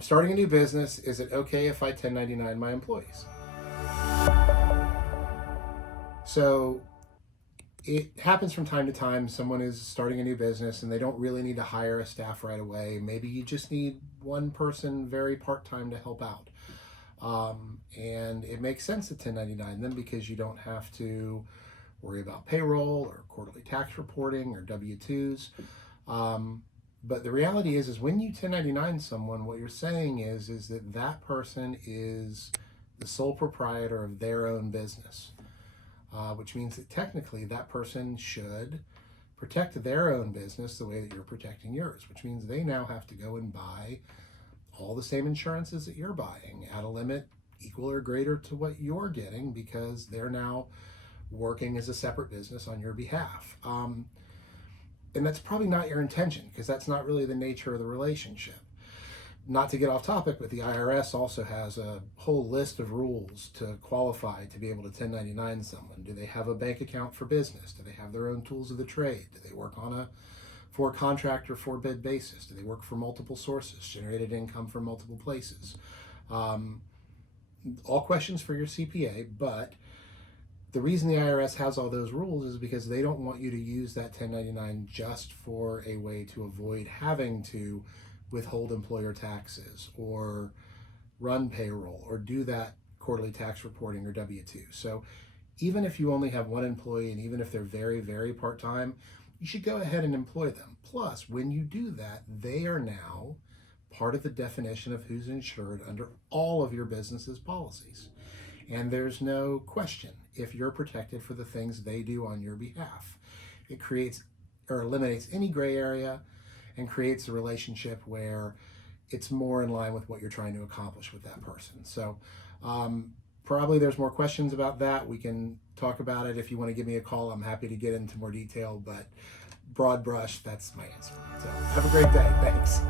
I'm starting a new business. Is it okay if I 1099 my employees? So it happens from time to time. Someone is starting a new business and they don't really need to hire a staff right away. Maybe you just need one person very part time to help out. And it makes sense to 1099 them because you don't have to worry about payroll or quarterly tax reporting or W 2s. But the reality is when you 1099 someone, what you're saying is that that person is the sole proprietor of their own business, which means that technically that person should protect their own business the way that you're protecting yours, which means they now have to go and buy all the same insurances that you're buying at a limit equal or greater to what you're getting because they're now working as a separate business on your behalf. And that's probably not your intention because that's not really the nature of the relationship. Not to get off topic, but the IRS also has a whole list of rules to qualify to be able to 1099 someone. Do they have a bank account for business? Do they have their own tools of the trade? Do they work on a for contract or for bid basis? Do they work for multiple sources, generated income from multiple places? All questions for your CPA, but the reason the IRS has all those rules is because they don't want you to use that 1099 just for a way to avoid having to withhold employer taxes or run payroll or do that quarterly tax reporting or W-2. So even if you only have one employee and even if they're very, very part-time, you should go ahead and employ them. Plus, when you do that, they are now part of the definition of who's insured under all of your business's policies. And there's no question if you're protected for the things they do on your behalf. It creates or eliminates any gray area and creates a relationship where it's more in line with what you're trying to accomplish with that person. So probably there's more questions about that. We can talk about it. If you want to give me a call, I'm happy to get into more detail, but broad brush, that's my answer. So have a great day. Thanks.